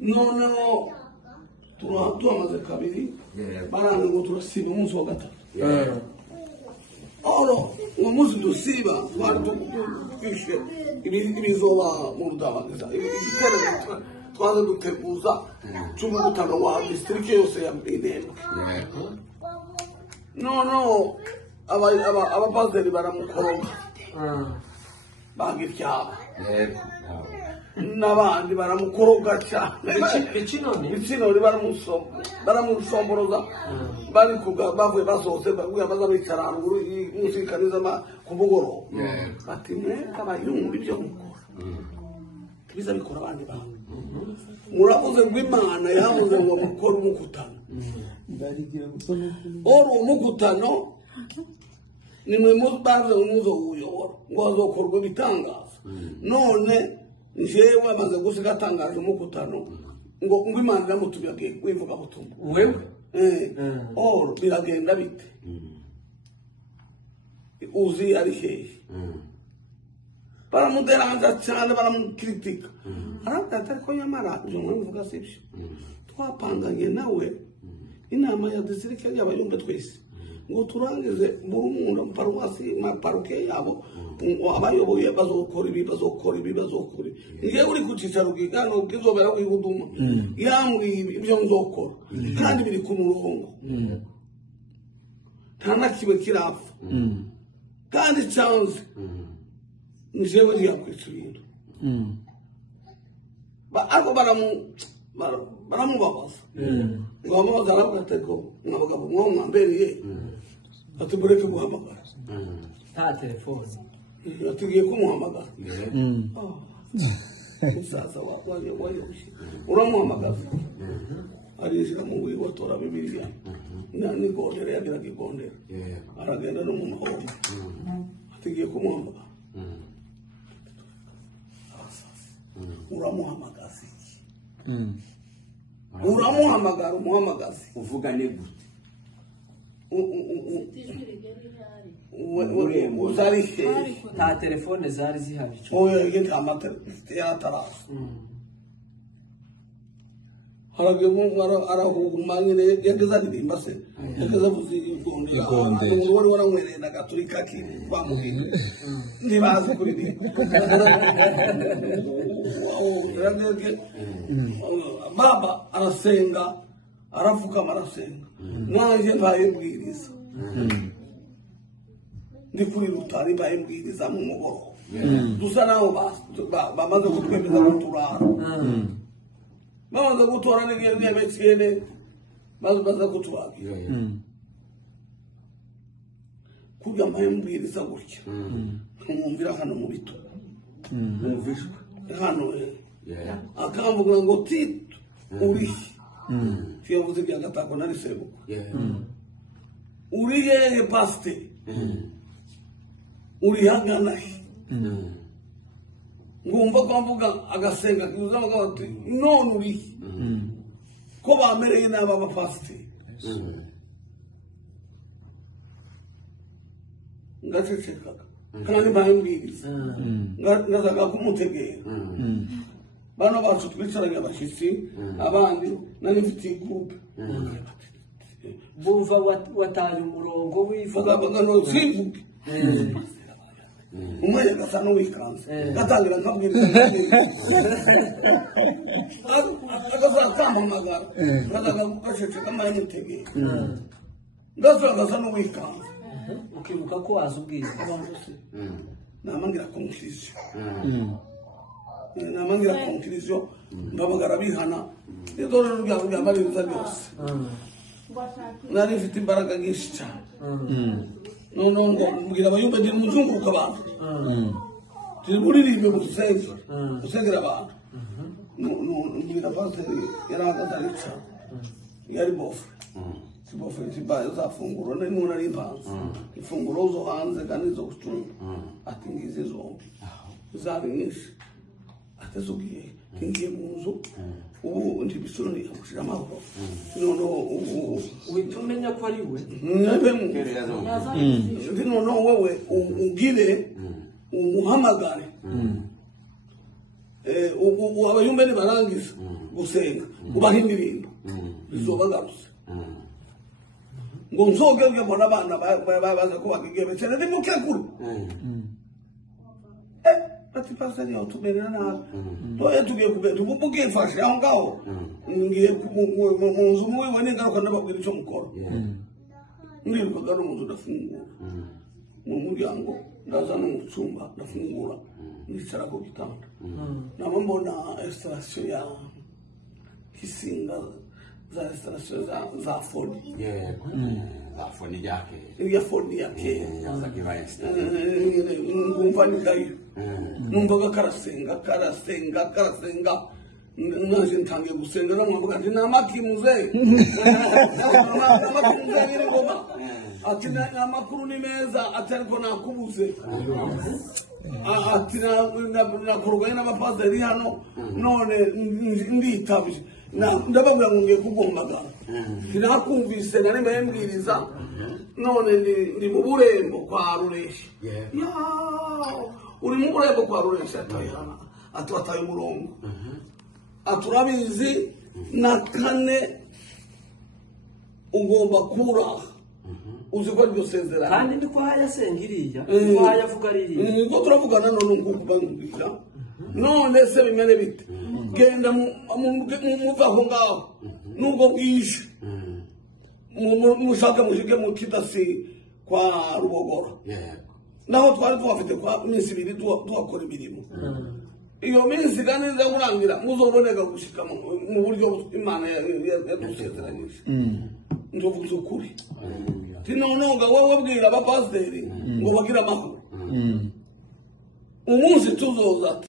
noneho turamaze kabiri baranga ngo turasiba umunsi wa gatatu oro ngo muzi dusiba twari twishe ibizoba mu Rudabagiza igitereko twaze duteguza cy'umutano wa district yose ya Indembe noneho abapasiteri baramukoroga bagitya n'abandi baramukoroga cyane ikinoni baramusomboroza bari bavuye basohotse baza bicara haruguru y'umusirikaniza ku mugoroba bati mweka abayumva ibyo mukora biza bikora abandi bantu muravuze ngo Imana yavuze ngo mukore umukutano oro umukutano nimwe mubaze umuzo uyobora ngo azokorwa bitangaza none jewe amaze gusiga atangaje umukutano ngo Imana yamutubiye kwivuga butumwa wewe oro biragenda bite uzi ari hehe baramuderanza cyane baramukritika arata ko nyamara byo mwivuga sibyo twapanganye nawe inama ya district y'abayumbe twese ngo turangize muri umuntu paruwasi paruke yabo abayoboye bazokora ngiye uri kucicaro gigano kizobera kwihuduma yambwiye ibyo nzokora kandi biri ku murongo ntanakiwe kirapfa kandi chance nijewe yakwitsuye ariko baramubabaza bamubaza arabateko n'abagabo mwonga mbere ati bureke guhamagara nta telefone atigiye kumuhamagara sasa wayo uramuhamagaza arishira mu wiwe watora Bibiliya ni gondera yagira kigondera aragenda no mu mahoro atigiye kumuhamagara uramuhamagaza uramuhamagara umuhamagazi uvuga ne gute uzarihe nta telefone zari zihari oya yindi amatara yatarasa haragemo arahuguma nyine yageza aririmba se yageza avuze igondera umuntu wari waramwereye na gaturika kiri bamuhinga ntibazi kuririmba baba arasenga arafukama arasenga nanjye mbayibwiriza ndi kuri rutari mbayibwiriza mu mugoroba dusa naho bamaze kutwemeza kuturara bamaze gutora n'ibekene baza kutwagira kurya mbayibwiriza gutya nkumvira hano mu bitugu mwumvishwe hano akamvuga ngo Tito uri fiyavuze bya gatako nari sebuko uri yehe pasiteri uri hagana he ngumva ko mvuga agasenga kibuza mugabo ati none uri ko bamereye n'aba bapasiteri ngacecekaga kandi mbayibwiriza ngazaga kumutegera bano bacu twicaranye abashyitsi abandi nari mfite groupe bumva wataye umurongo wivuga no simvuge umwe gasa n'uwikanze gatangira nkabwiriza agazatamamagara ngazaga gaceceka mbayimutegera gasa n'uwikanze ukibuka ko waza ubwiza namangira conclusion ndabagara bihana idorero rya maririza byose nari mfite imbaraga nyinshi cyane none ngo mbwira abayumba ndi muzunguruka abantu turi muririmbe musengera abantu mbwira pasiteri yarahagaze arica yari bofre zafunguro n'umuntu ari impanzi ifunguro zo hanze kandi zo gucunga ati ngizi zombi zari nyinshi atazubwiye ngiye mu nzu ubu ndi bisoro ni amushira amahoro noneho uhita umenya ko ari we noneho wowe ugire umuhamagare ubu abayumbe nibarangiza gusenga ubaha indirimbo bizoba garuse ngo nzogenge mbona abana baza kubaka igebe cyane ndi mukekuru ati pastor yo tuberera nabi toye tugiye kubera ubugiye fashe aho ngaho ngiye mu nzu muwe n'ingaruka ndababwira icyo mukora ndirukaga n'umuntu udafungura mu muryango ndaza no mu cyumba ndafungura nicara ku gitanda nabo mbona installation ya kisinga za installation za foni za foni yake ya foni yake za device ngumva nikayo numvaga karasenga naje ntangiye gusenga namwavuga ati namakimuze namakimuze n'ingoma ati amakuru ni meza ati ariko nakubuze ati nakurwaye n'abapasiteri hano none nditabye ndababwira ngo ngiye kugombagara sinakumvise nari mbembwiriza none ndi mu burembo kwa Rureshi uri mu burembo kwa Rureshi ati wataye umurongo aturabizi na kane ugomba kuraha uzi ko aribyo sezerano kandi ndi kwa yasenga iriya kwa yavuga ariya niko turavugana none nguko bangubwira none se bimene bite genda muva aho ngaho nubwo bwije mushaka mushike mu kidasi kwa Rubogora naho twari twafite kwa minsi ibiri tuwakora imirimo iyo minsi kandi nza kurangira muzoboneka gushika mu buryo Imana yadusezeranyije ndovuze ukuri tinononga wowe bwira abapasiteri ngo bagira amahoro umunsi tuzoza